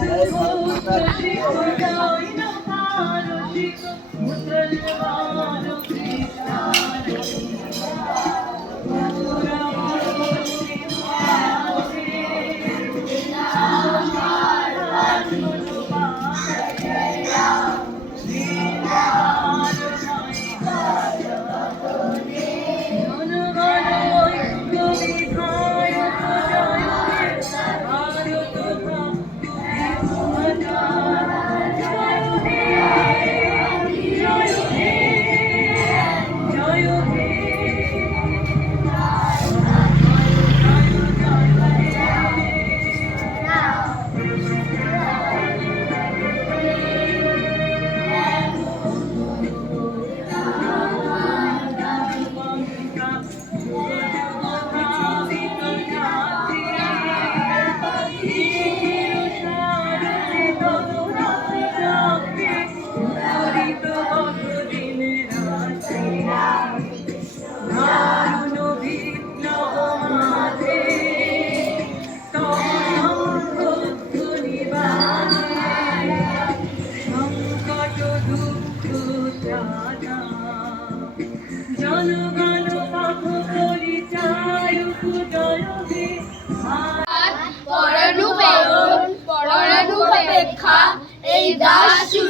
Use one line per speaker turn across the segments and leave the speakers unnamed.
Eu de contar então, e não paro de outra de levar.
Amen.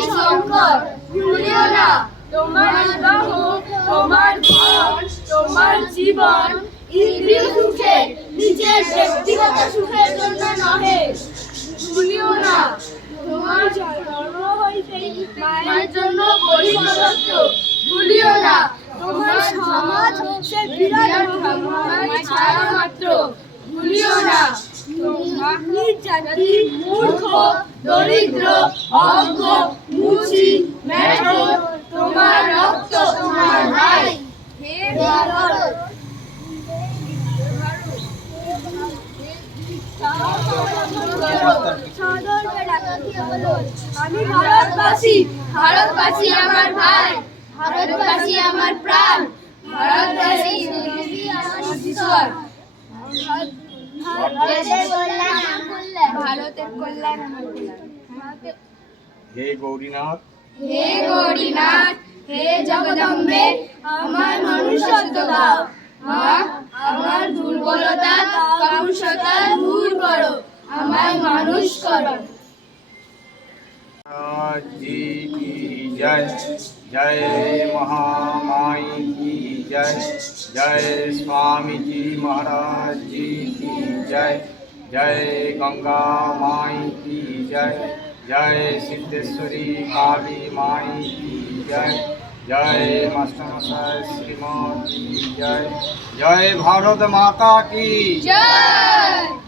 সর্বত্যাগী Shankar, ভুলিও না। তোমার বিবাহ তোমার ধন তোমার জীবন, ইন্দ্রিয় সুখে নিজের ব্যক্তিগত সুখের জন্য নহে। ভুলিও না। তোমার জন্ম হইতে মায়ের জন্য পরিণত ভুলিও না। তোমার সমাজ, সে বিরাট ছায়া মাত্র। ভুলিও না। তোমার জাতি মূর্খ দরিদ্র অজ্ঞ মুচি মেঠো তোমার রক্ত তোমার নাই হে ভারত আমি ভারতবাসী ভারতবাসী আমার ভাই ভারতবাসী আমার প্রাণ ভারতবাসী আমার ঈশ্বর ভারতের কল্যাণ
হে গৌরীনাথ।
হে গৌরীনাথ হে জগদম্বে আমার মনুষ্যত্ব দাও। আমার দুর্বলতা কামুষতা দূর করো। আমার মানুষ করো।
जय जय महामाई की जय जय स्वामी जी महाराज जी की जय जय गंगा माई की जय जय सिद्धेश्वरी काली माई की जय जय मास्टरमशाई श्रीमान की जय जय भारत माता की জয়